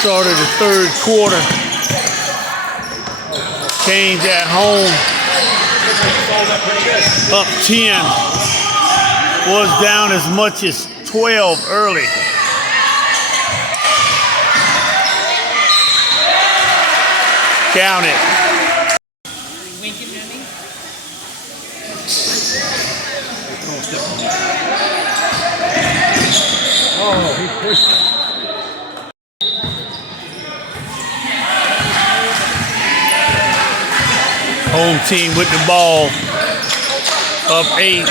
Start of the third quarter. Canes at home. Up 10. Was down as much as 12 early. Count it. Oh, he pushed it. Home team with the ball. Up 8.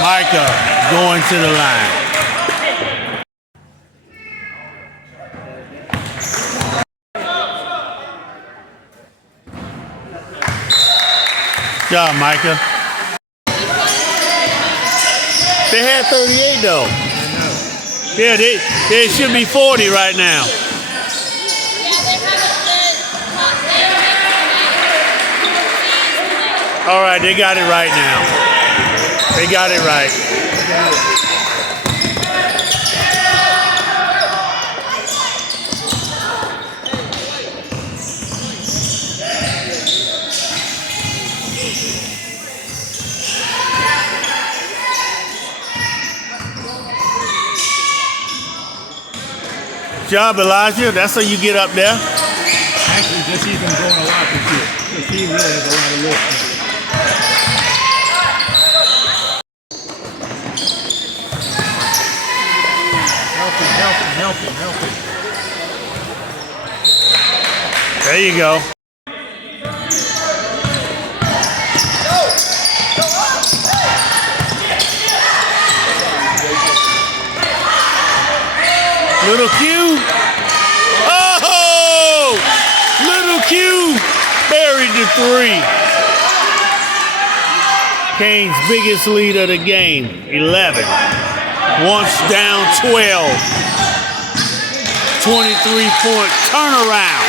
Micah going to the line. Good job, Micah. They had 38 though. Yeah, they should be 40 right now. All right, they got it right now. They got it right. Good job, Elijah. That's how you get up there. Actually, just he's been going a lot this year. Because he really has a lot of lift. Help him. There you go. Little Q. Oh! Little Q buried the 3. Canes' biggest lead of the game, 11. Once down 12. 23-point turnaround.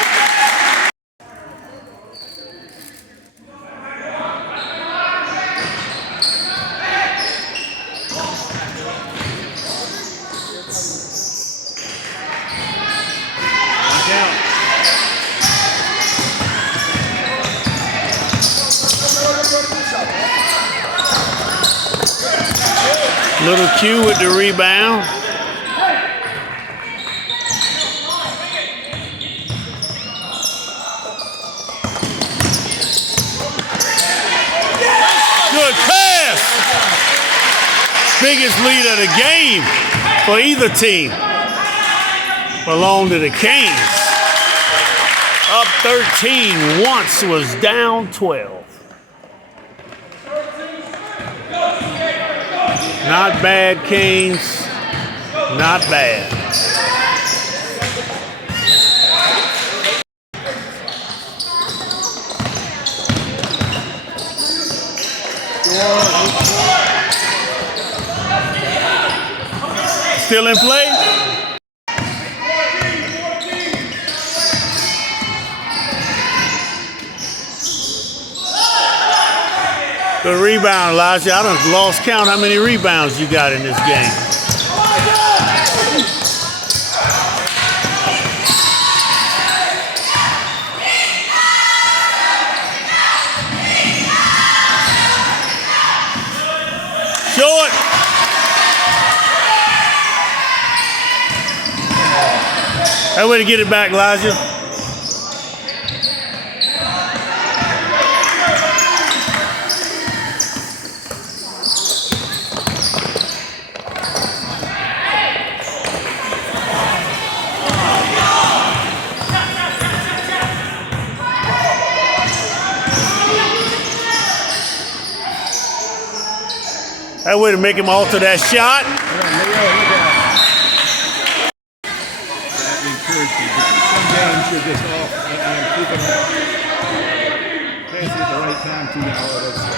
Little Q with the rebound. Good pass. Biggest lead of the game for either team. Belong to the Canes. Up 13 once, was down 12. Not bad, Canes. Not bad. Still in play? Good rebound, Elijah. I done lost count how many rebounds you got in this game. Short. That way to get it back, Elijah. That way to make him alter that shot. That encouraged you. Some games you're just off and keeping passes at the right time to you and all that stuff.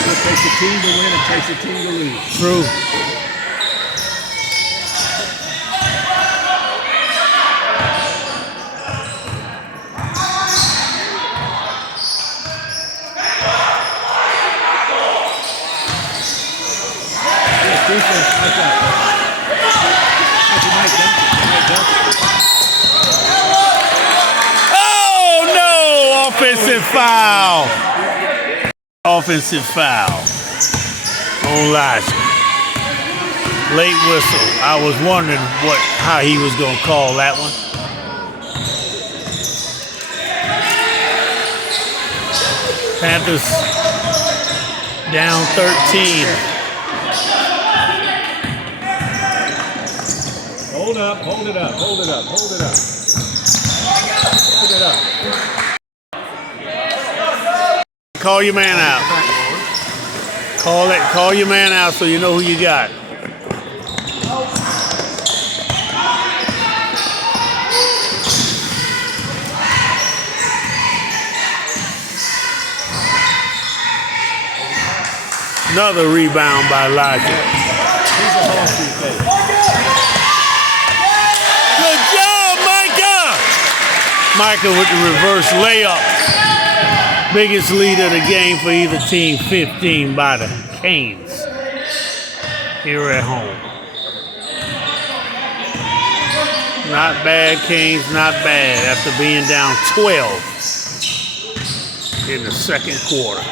So it takes a team to win, it takes a team to lose. True. Oh, no! Offensive foul. Offensive foul on Elijah. Late whistle. I was wondering how he was going to call that one. Panthers down 13. Hold up, hold it up, hold it up, hold it up. Hold it up. Call your man out. Call your man out so you know who you got. Another rebound by Elijah. Good job, Micah! Micah with the reverse layup. Biggest lead of the game for either team, 15 by the Canes here at home. Not bad, Canes, not bad after being down 12 in the second quarter.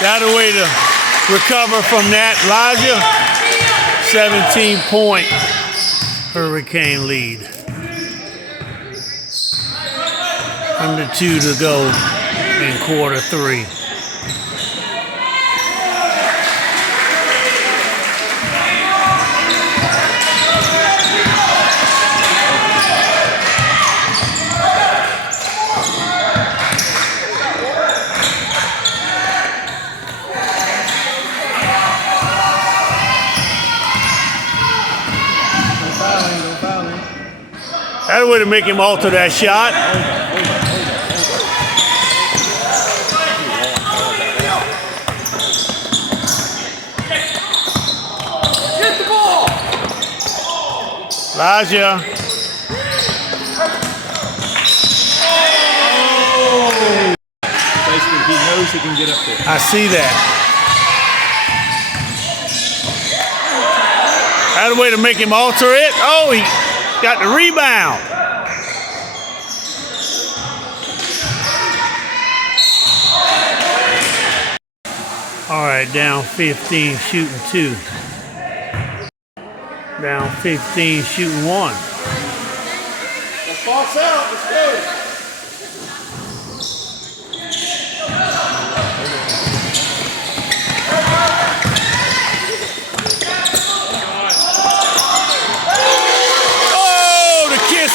Got a way to recover from that. Elijah, 17-point Hurricane lead. Under 2 to go in quarter 3. That way to make him alter that shot. Get the ball! Elijah. Basically, he knows he can get up there. I see that. That way to make him alter it. Oh, he got the rebound. All right, down 15, shooting 2. Down 15, shooting 1. Let's box out. Let's go.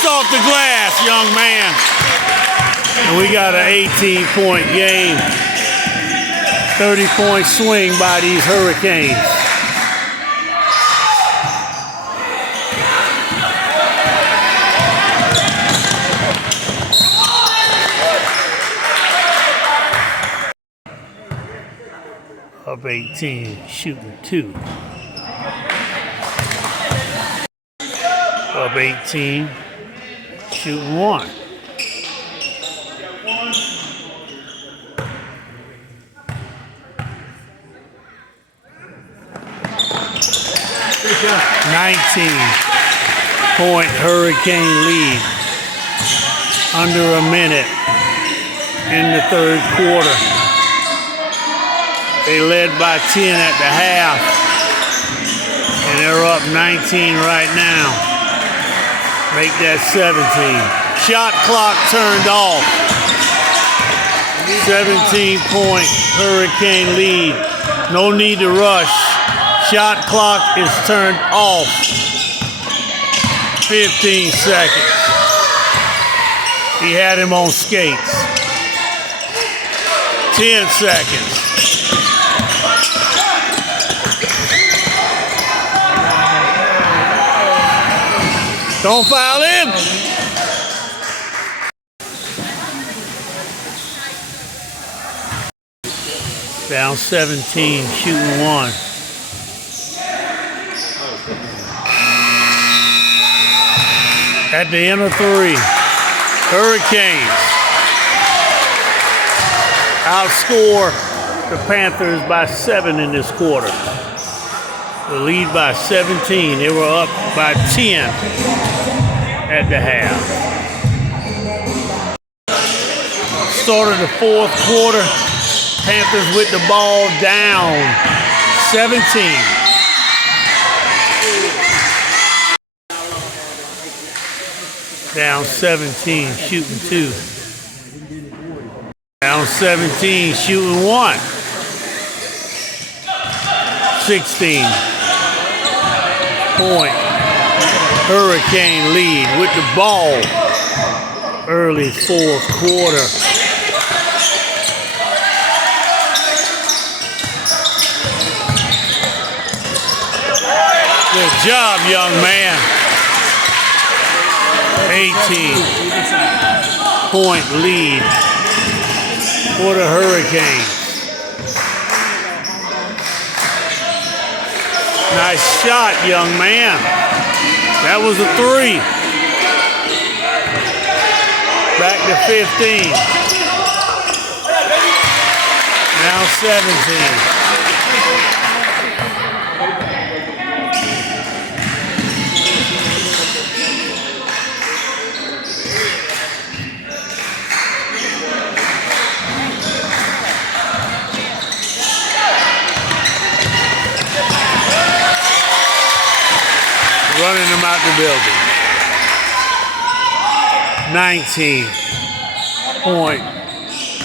Off the glass, young man. And we got an 18-point game. 30-point swing by these Hurricanes. Up 18, shooting 2. Up 18. Shooting 1. Good job. 19-point Hurricane lead. Under a minute in the third quarter. They led by 10 at the half. And they're up 19 right now. Make that 17. Shot clock turned off. 17-point Hurricane lead. No need to rush. Shot clock is turned off. 15 seconds. He had him on skates. 10 seconds. Don't foul him. Down 17, shooting 1. At the end of 3, Hurricanes outscore the Panthers by 7 in this quarter. The lead by 17. They were up by 10 at the half. Start of the fourth quarter. Panthers with the ball down 17. Down 17, shooting 2. Down 17, shooting 1. 16 point. Hurricane lead with the ball. Early fourth quarter. Good job, young man. 18-point lead for the Hurricanes. Nice shot, young man. That was a 3. Back to 15. Now 17. Running them out the building. 19-point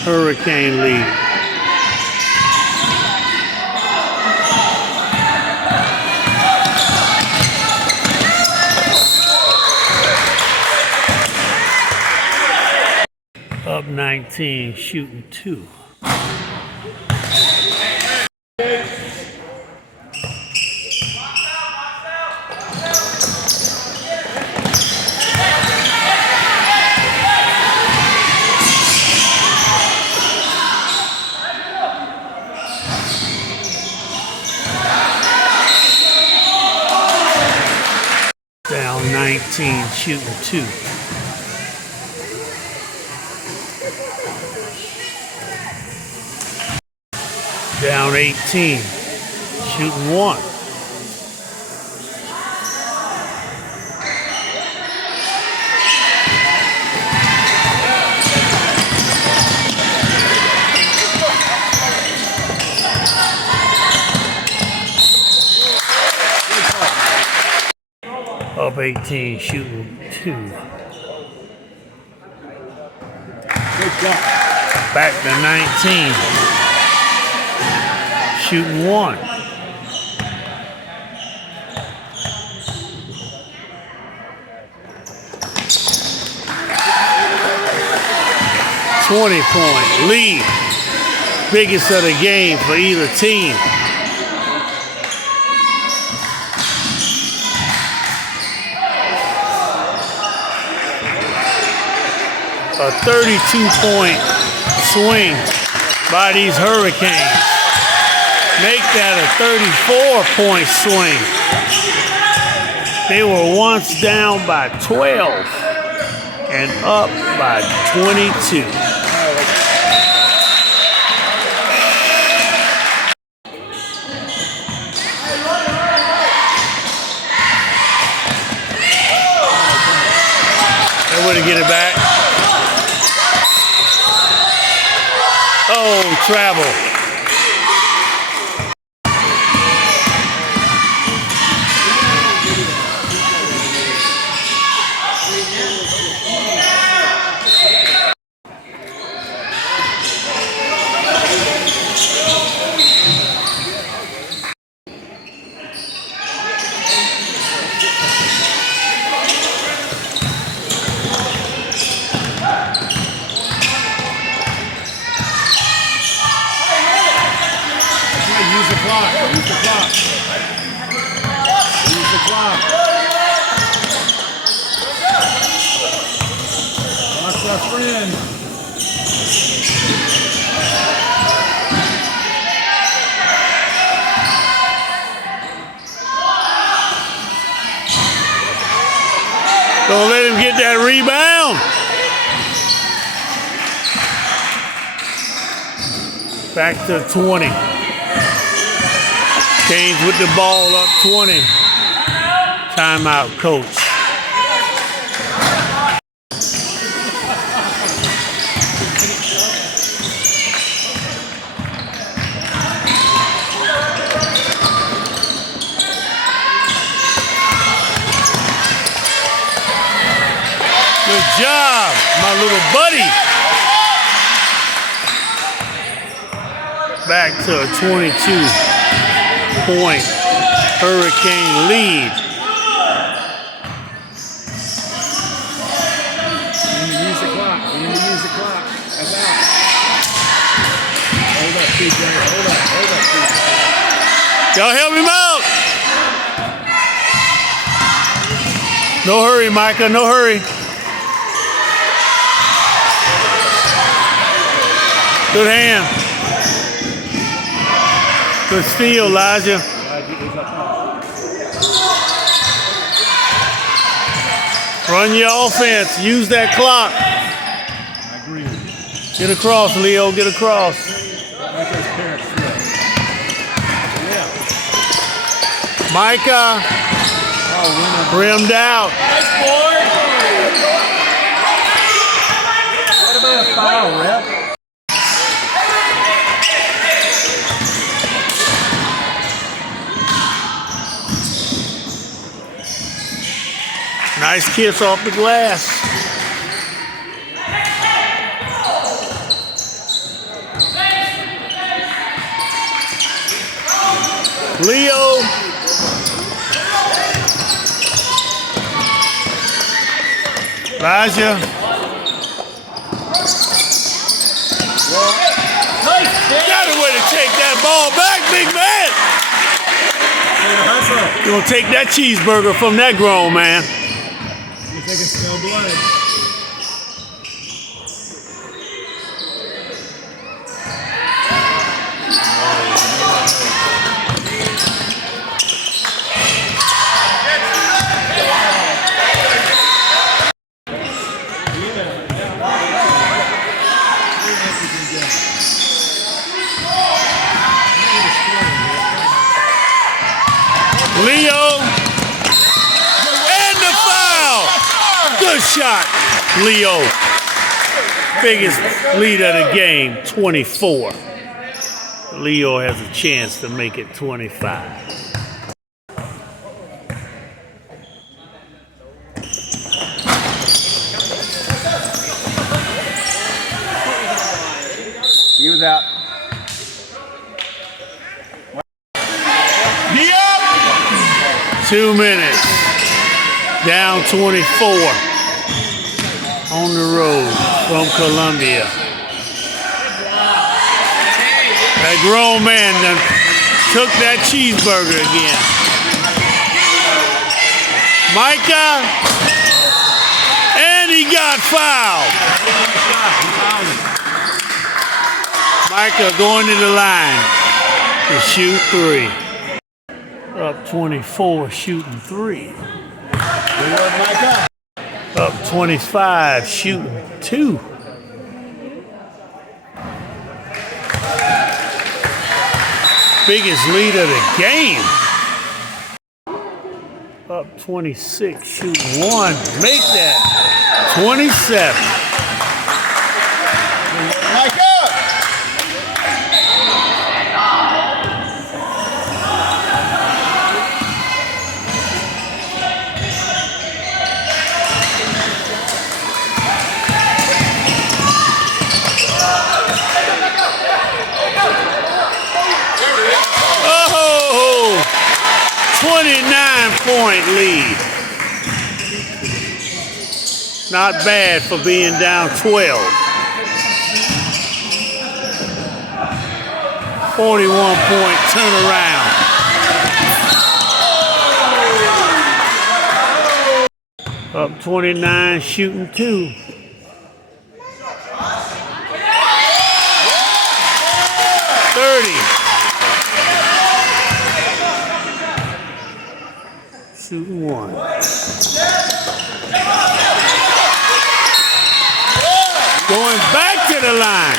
Hurricane lead. Up 19, shooting 2. Down 19, shooting 2. Down 18, shooting 1. Up 18, shooting 2. Back to 19, shooting 1. .20 lead. Biggest of the game for either team. A 32-point swing by these Hurricanes. Make that a 34-point swing. They were once down by 12 and up by 22. They're going to get it back. Oh, travel. Use the clock. Use the clock. Watch our friend. Don't let him get that rebound. Back to 20. Canes with the ball up 20. Timeout, coach. Good job, my little buddy. Back to a 22-point Hurricane lead. Use the clock. Use the clock. That's out. Hold up, TJ. Hold up, TJ. Y'all help him out. No hurry, Micah. No hurry. Good hand. Good steal, Elijah. Run your offense. Use that clock. I agree with you. Get across, Leo. Get across. Like those parents feel. Yeah. Micah. Oh, Rimmed out. Nice boy. what about a foul, ref? Nice kiss off the glass. Leo. Elijah. Nice. Got a way to take that ball back, big man. You're going to take that cheeseburger from that grown man. You think it's smell blood? Leo. And the foul. Good shot, Leo. Biggest lead of the game, 24. Leo has a chance to make it 25. He was out. 2 minutes. Down 24. On the road from Columbia. That grown man done took that cheeseburger again. Micah. And he got fouled. Micah going to the line to shoot 3. Up 24, shooting 3. Up 25, shooting 2. Biggest lead of the game. Up 26, shooting 1. Make that 27. Mike up. Oh, 29-point lead. Not bad for being down 12. 41-point turnaround. Up 29, shooting 2. 30. Shooting 1. Going back to the line.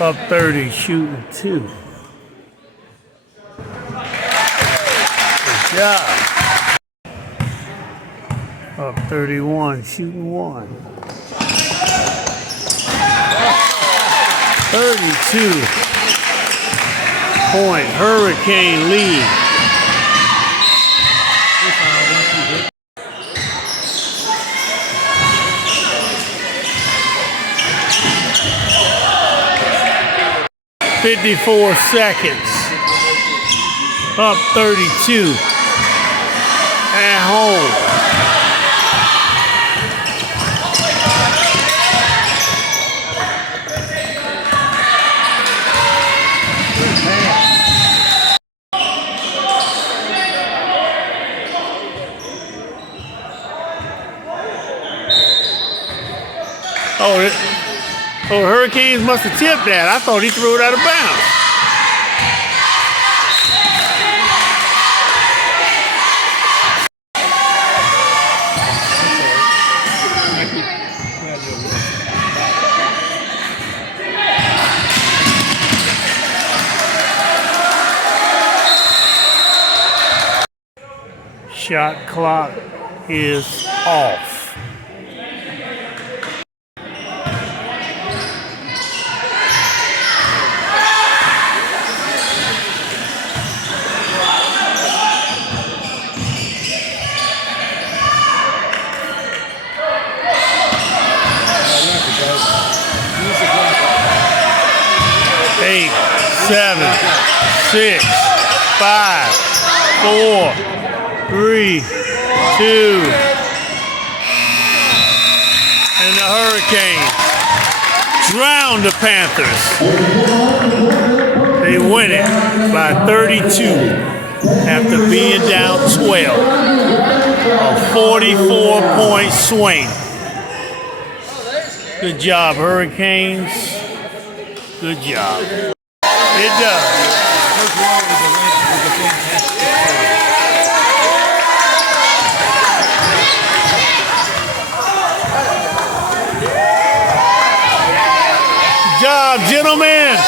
Up 30, shooting 2. Good job. Up 31, shooting 1. 32-point Hurricane lead. "54 seconds. Up 32. At home. Oh, Hurricanes must have tipped that. I thought he threw it out of bounds. Shot clock is off. Eight, 7, 6, 5, 4, 3, 2, and the Hurricanes drown the Panthers. They win it by 32 after being down 12. A 44-point swing. Good job, Hurricanes. Good job. It does. Good job, gentlemen.